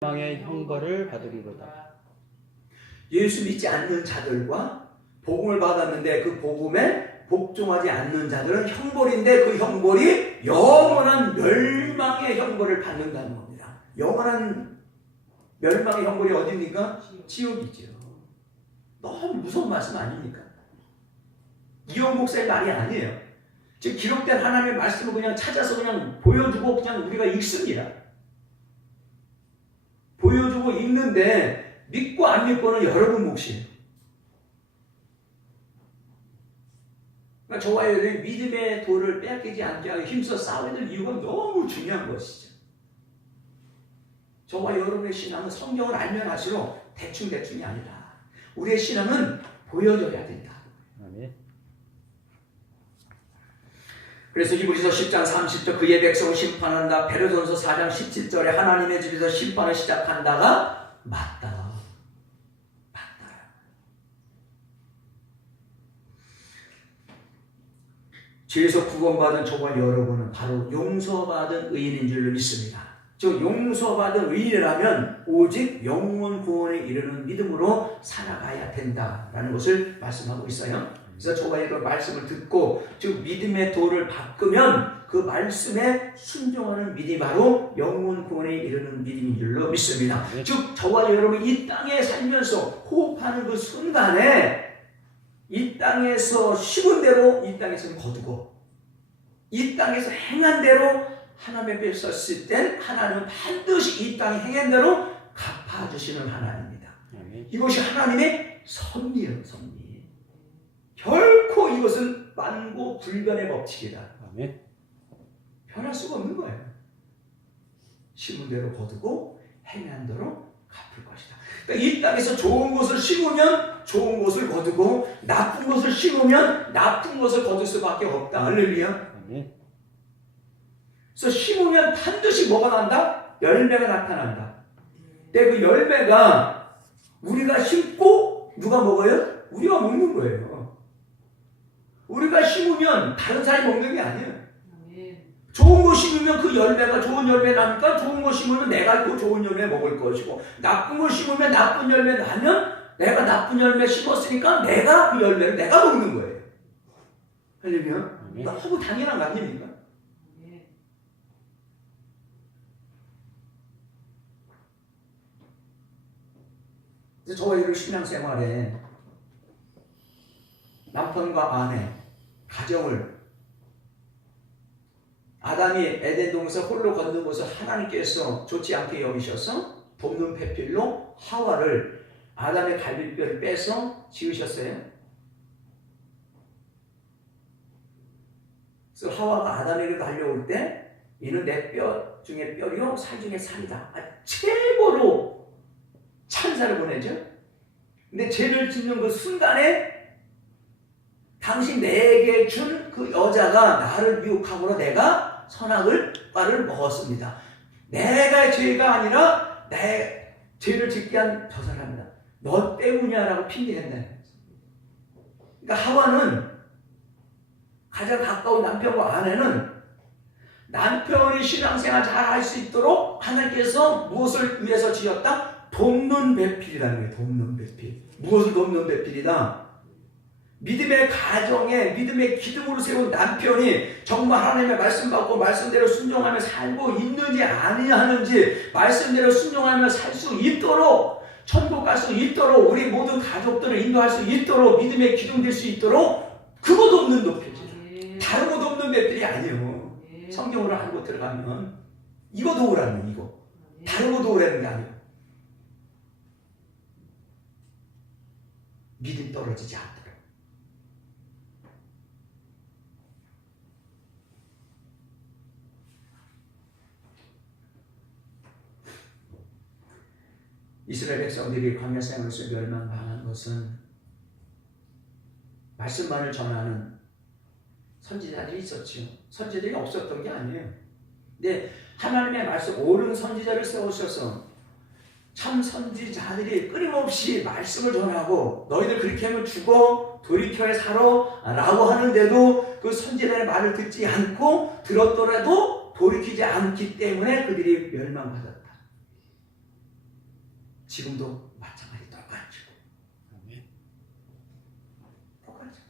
망의 형벌을 받으리로다. 예수 믿지 않는 자들과 복음을 받았는데 그 복음에 복종하지 않는 자들은 형벌인데 그 형벌이 영원한 멸망의 형벌을 받는다는 겁니다. 영원한 멸망의 형벌이 어디입니까? 지옥이죠. 너무 무서운 말씀 아닙니까? 이용 목사의 말이 아니에요. 지금 기록된 하나님의 말씀을 그냥 찾아서 그냥 보여주고 그냥 우리가 읽습니다. 보여주고 읽는데 믿고 안 믿고는 여러분 몫이에요. 그러니까 저와 여러분이 믿음의 도를 빼앗기지 않게 하기 힘써 싸워야 될 이유가 너무 중요한 것이죠. 저와 여러분의 신앙은 성경을 알면 할수록 대충대충이 아니라 우리의 신앙은 보여줘야 된다. 아멘. 그래서 히브리서 10장 30절 그의 백성을 심판한다. 베드로전서 4장 17절에 하나님의 집에서 심판을 시작한다가 맞다. 죄에서 구원받은 저와 여러분은 바로 용서받은 의인인 줄로 믿습니다. 즉 용서받은 의인이라면 오직 영원 구원에 이르는 믿음으로 살아가야 된다라는 것을 말씀하고 있어요. 그래서 저와 여러분 말씀을 듣고 즉 믿음의 도를 바꾸면 그 말씀에 순종하는 믿음이 바로 영원 구원에 이르는 믿음인 줄로 믿습니다. 즉 저와 여러분이 이 땅에 살면서 호흡하는 그 순간에 이 땅에서 심은 대로 이 땅에서 거두고 이 땅에서 행한 대로 하나님 앞에 섰을 땐 하나님은 반드시 이 땅에 행한 대로 갚아주시는 하나님입니다. 이것이 하나님의 섭리예요. 섭리. 결코 이것은 만고 불변의 법칙이다. 아멘. 변할 수가 없는 거예요. 심은 대로 거두고 행한 대로 갚을 것이다. 그러니까 이 땅에서 좋은 것을 심으면 좋은 것을 거두고 나쁜 것을 심으면 나쁜 것을 거둘 수밖에 없다. 할렐루야. 아멘. 그래서 심으면 반드시 뭐가 난다? 열매가 나타난다. 근데 그 열매가 우리가 심고 누가 먹어요? 우리가 먹는 거예요. 우리가 심으면 다른 사람이 먹는 게 아니에요. 좋은 거 심으면 그 열매가 좋은 열매 나니까 좋은 거 심으면 내가 그 좋은 열매 먹을 것이고 나쁜 거 심으면 나쁜 열매 나면 내가 나쁜 열매 심었으니까 내가 그 열매를 내가 먹는 거예요. 할렐루야. 너무 당연한 거 아닙니까? 그래서 저와 여러분 신앙생활에 남편과 아내, 가정을 아담이 에덴 동산 홀로 걷는 것을 하나님께서 좋지 않게 여기셔서 돕는 배필로 하와를 아담의 갈비뼈를 빼서 지으셨어요. 그래서 하와가 아담에게 달려올 때 이는 내 뼈 중에 뼈요 살 중에 살이다. 최고로 찬사를 보내죠. 근데 죄를 짓는 그 순간에 당신 내게 준 그 여자가 나를 미혹함으로 내가 선악을 과를 먹었습니다. 내가 죄가 아니라 내 죄를 짓게 한 저 사람이다. 너 때문이야 라고 핑계댄다. 그러니까 하와는 가장 가까운 남편과 아내는 남편이 신앙생활 잘 할 수 있도록 하나님께서 무엇을 위해서 지었다? 돕는 배필이라는 거예요. 돕는 배필. 무엇을 돕는 배필이다? 믿음의 가정에 믿음의 기둥으로 세운 남편이 정말 하나님의 말씀 받고 말씀대로 순종하며 살고 있는지 아니하는지 말씀대로 순종하며 살 수 있도록 천국 갈 수 있도록 우리 모든 가족들을 인도할 수 있도록 믿음의 기둥 될 수 있도록 그거 돕는 높이지 다른 거 돕는 배필이 아니에요. 성경으로 알고 들어가면 이거 도우라는 거예요. 이거 다른 거 도우라는 게 아니에요. 믿음 떨어지지 않도록. 이스라엘 백성들이 광야 생활에서 멸망당한 것은 말씀만을 전하는 선지자들이 있었죠. 선지자들이 없었던 게 아니에요. 근데 하나님의 말씀 옳은 선지자를 세우셔서 참 선지자들이 끊임없이 말씀을 전하고 너희들 그렇게 하면 죽어 돌이켜야 살아 라고 하는데도 그 선지자의 말을 듣지 않고 들었더라도 돌이키지 않기 때문에 그들이 멸망받았다. 지금도 마찬가지 똑같죠. 아멘. 똑같죠.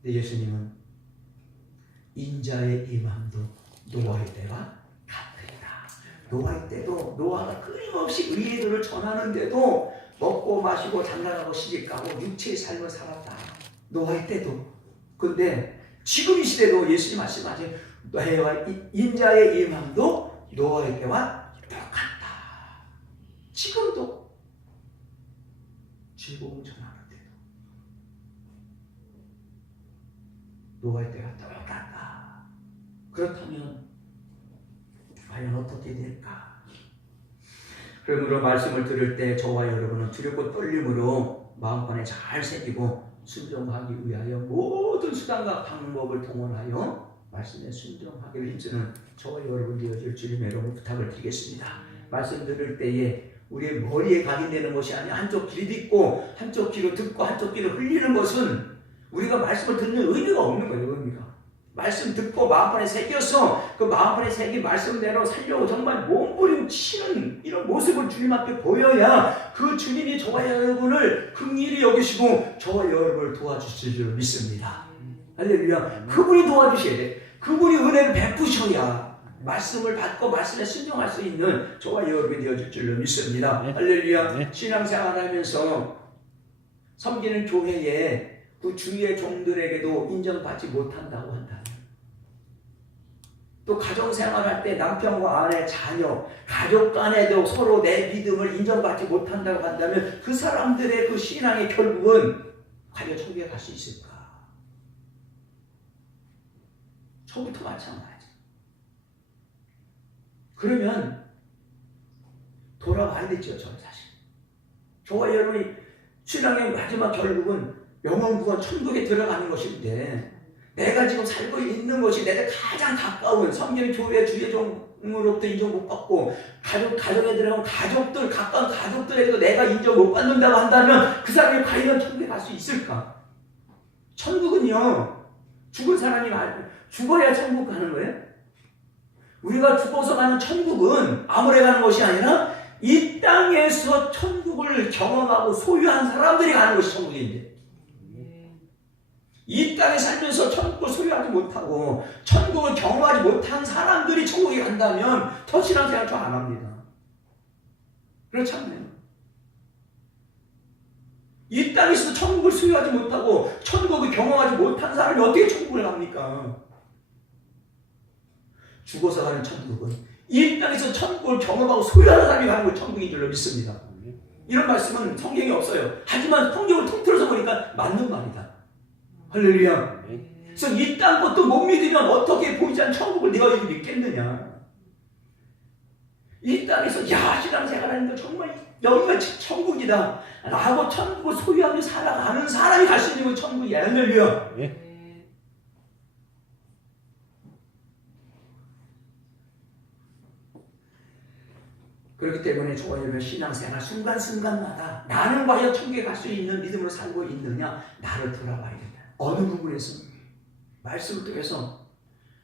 근데 예수님은 인자의 임함도 노아의 때와 같으리라. 노아의 때도 노아가 끊임없이 의의들을 전하는데도 먹고 마시고 장가가고 시집가고 육체의 삶을 살았다. 노아의 때도. 근데 지금 이 시대도 예수님 말씀하신 인자의 임함도 노아의 때와 똑같다. 지금도 즐거움 전하는데도 노아의 때와 똑같다. 그렇다면 과연 어떻게 될까? 그러므로 말씀을 들을 때 저와 여러분은 두렵고 떨림으로 마음판에 잘 새기고 순종하기 위하여 모든 수단과 방법을 동원하여 말씀에 순종하기를 힘쓰는 저와 여러분 되어줄 주님의 이름으로 부탁을 드리겠습니다. 말씀 들을 때에 우리의 머리에 각인되는 것이 아니라 한쪽 귀로 듣고 한쪽 귀로 듣고 한쪽 귀로 흘리는 것은 우리가 말씀을 듣는 의미가 없는 거예요. 의미가. 말씀 듣고 마음판에 새겨서 그 마음판에 새긴 말씀대로 살려고 정말 몸부림치는 이런 모습을 주님 앞에 보여야 그 주님이 저와 여러분을 긍휼히 여기시고 저와 여러분을 도와주실 줄 믿습니다. 할렐루야. 그분이 도와주셔야 돼. 그분이 은혜를 베푸셔야 말씀을 받고 말씀에 순종할 수 있는 저와 여러분이 되어질 줄로 믿습니다. 할렐루야. 신앙생활 하면서 섬기는 교회에 그 주위의 종들에게도 인정받지 못한다고 한다면, 또 가정생활할 때 남편과 아내, 자녀, 가족 간에도 서로 내 믿음을 인정받지 못한다고 한다면 그 사람들의 그 신앙의 결국은 과연 천국에 갈 수 있을까? 저부터 마찬가지. 그러면 돌아와야 되죠. 저는 사실 저와 여러분이 신앙의 마지막 결국은 영원 구원 천국에 들어가는 것인데, 내가 지금 살고 있는 것이 내가 가장 가까운 섬기는 교회 주의 종으로부터 인정 못 받고 가정에 들어가면 가족들, 가까운 가족들에게도 내가 인정 못 받는다고 한다면 그 사람이 과연 천국에 갈 수 있을까? 천국은요, 죽은 사람이 죽어야 천국 가는 거예요. 우리가 죽어서 가는 천국은 아무래 가는 것이 아니라 이 땅에서 천국을 경험하고 소유한 사람들이 가는 것이 천국인데, 이 땅에 살면서 천국을 소유하지 못하고 천국을 경험하지 못한 사람들이 천국에 간다면 더 신앙생활 좀 안 합니다. 그렇지 않나요? 이 땅에서도 천국을 소유하지 못하고 천국을 경험하지 못한 사람이 어떻게 천국을 갑니까? 죽어서 가는 천국은 이 땅에서 천국을 경험하고 소유하는 사람이 가는 걸 천국인 줄로 믿습니다. 이런 말씀은 성경에 없어요. 하지만 성경을 통틀어서 보니까 맞는 말이다. 할렐루야. 그래서 이 땅 것도 못 믿으면 어떻게 보이지 않는 천국을 네가 여기 믿겠느냐. 이 땅에서 야, 신앙생활하니까 정말 여기가 천국이다 라고 천국을 소유하며 살아가는 사람이 갈 수 있는 건 천국이야. 할렐루야. 그렇기 때문에 저와 여러분 신앙생활 순간순간마다 나는 과연 천국에 갈 수 있는 믿음으로 살고 있느냐, 나를 돌아봐야 된다. 어느 부분에서 말씀을 통해서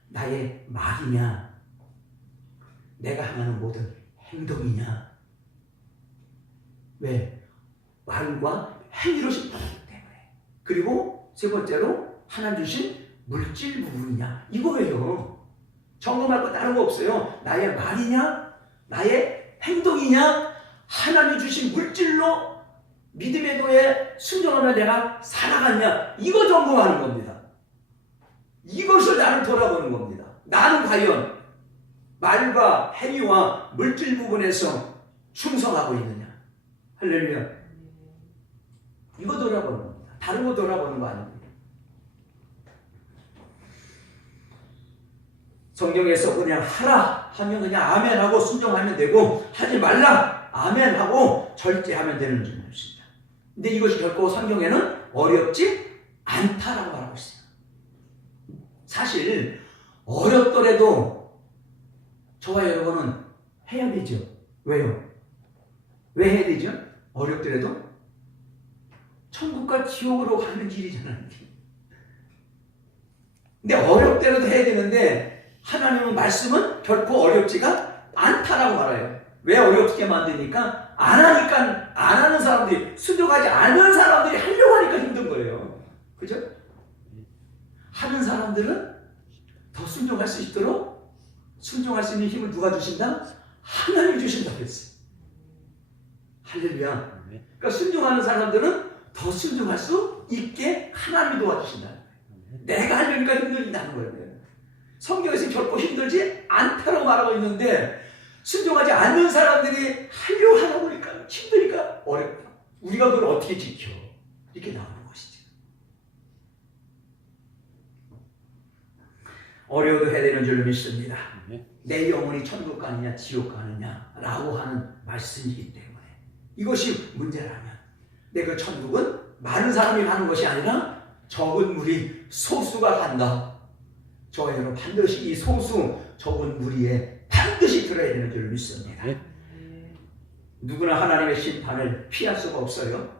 나의 말이냐, 내가 행하는 모든 행동이냐. 왜? 말과 행위로 심판하기 때문에. 그리고 세 번째로 하나님 주신 물질 부분이냐, 이거예요. 점검할 거 다른 거 없어요. 나의 말이냐, 나의 행동이냐, 하나님 주신 물질로 믿음의 도에 순종하며 내가 살아갔냐, 이거 점검하는 겁니다. 이것을 나를 돌아보는 겁니다. 나는 과연 말과 행위와 물질 부분에서 충성하고 있느냐. 할렐루야. 이거 돌아보는 겁니다. 다른 거 돌아보는 거 아닙니다. 성경에서 그냥 하라 하면 그냥 아멘하고 순종하면 되고, 하지 말라 아멘하고 절제하면 되는 줄 알습니다. 근데 이것이 결코 성경에는 어렵지 않다라고 말하고 있어요. 사실 어렵더라도 저와 여러분은 해야 되죠. 왜요? 왜 해야 되죠? 어렵더라도 천국과 지옥으로 가는 길이잖아요. 근데 어렵더라도 해야 되는데 하나님의 말씀은 결코 어렵지가 않다라고 말해요. 왜 어렵게 만드니까 안 하니까 안 하는 사람들이 순종하지 않는 사람들이 하려고 하니까 힘든 거예요. 그죠? 하는 사람들은 더 순종할 수 있도록 순종할 수 있는 힘을 누가 주신다? 하나님이 주신다고 했어요. 할렐루야. 그러니까 순종하는 사람들은 더 순종할 수 있게 하나님이 도와주신다는 거예요. 내가 하려니까 힘들다는 거예요. 성경에서 결코 힘들지 않다고 말하고 있는데 순종하지 않는 사람들이 하려고 하다 보니까 힘드니까 어렵다. 우리가 그걸 어떻게 지켜? 이렇게 나오는 것이죠. 어려워도 해야 되는 줄로 믿습니다. 내 영혼이 천국 가느냐 지옥 가느냐 라고 하는 말씀이기 때문에 이것이 문제라면 내 그 천국은 많은 사람이 가는 것이 아니라 적은 무리 소수가 간다. 저와 여러분 반드시 이 소수 적은 무리에 반드시 들어야 되는 줄 믿습니다. 누구나 하나님의 심판을 피할 수가 없어요.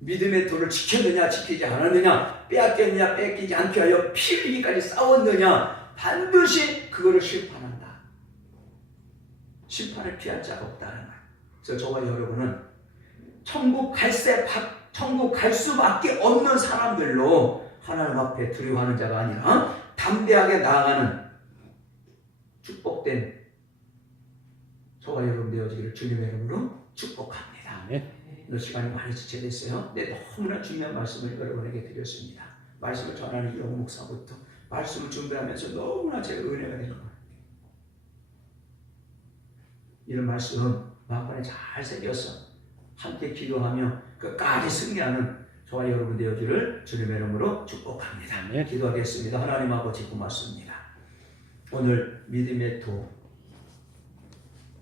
믿음의 도를 지켰느냐 지키지 않았느냐, 빼앗겼느냐 뺏기지 않게 하여 피 흘리기까지 싸웠느냐, 반드시 그거를 심판한다. 심판을 피할 자가 없다는 말. 그래서 저와 여러분은 천국 갈 수밖에 없는 사람들로 하나님 앞에 두려워하는 자가 아니라 담대하게 나아가는 축복된 저와 여러분 되어지기를 주님의 이름으로 축복합니다. 오늘 시간이 많이 지체됐어요. 근데 너무나 중요한 말씀을 여러분에게 드렸습니다. 말씀을 전하는 이영 목사부터 말씀을 준비하면서 너무나 제가 은혜가 되는 거예요. 이런 말씀 마음판에 잘 새겨서 함께 기도하며 끝까지 승리하는 저와 여러분 되어지기를 주님의 이름으로 축복합니다. 기도하겠습니다. 하나님 아버지 고맙습니다. 오늘 믿음의 도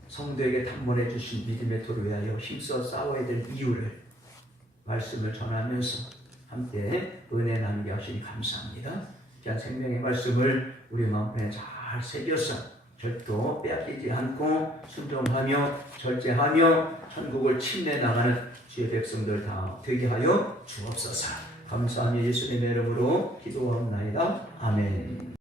성도에게 단번에 주신 믿음의 도를 위하여 힘써 싸워야 될 이유를 말씀을 전하면서 함께 은혜 나누게 하시니 감사합니다. 귀한 생명의 말씀을 우리 마음에 잘 새겨서 절도 빼앗기지 않고 순종하며 절제하며 천국을 침례 나가는 주의 백성들 다 되게 하여 주옵소서. 감사하며 예수님의 이름으로 기도합나이다. 아멘.